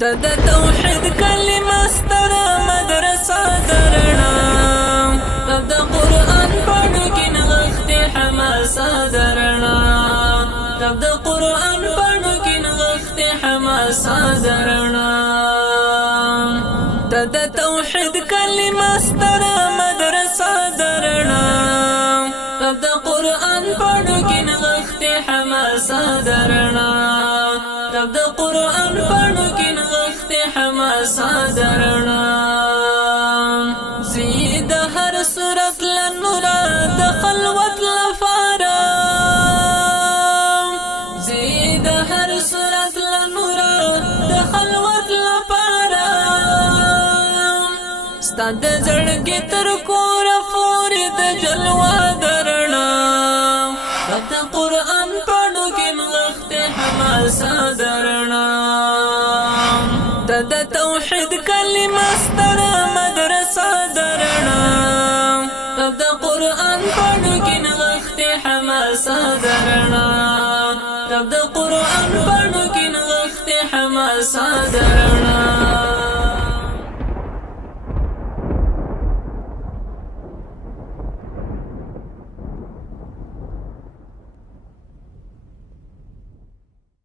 د توحید کلمه ستره مدرسه درنا د قرآن پاڼو کې نغښتې حماسه درنا د قرآن پاڼو کې نغښتې حماسه درنا د توحید کلمه ستره مدرسه درنا د قرآن پاڼو کې نغښتې حماسه درنا د قرآن پاڼو کې نغښتې حماسه درنا زید هر سورت لنورا د خلوت لفارا زید هر سورت لنورا د خلوت لپارا ستا د زړګي تر کوره پورې د جلوه درنا د قرآن پاڼو کې نغښتې حماسه درنا د توحید کلمه ستره مدرسه درنا د قرآن پاڼو کې نغښتې حماسه درنا د قرآن پاڼو کې نغښتې حماسه درنا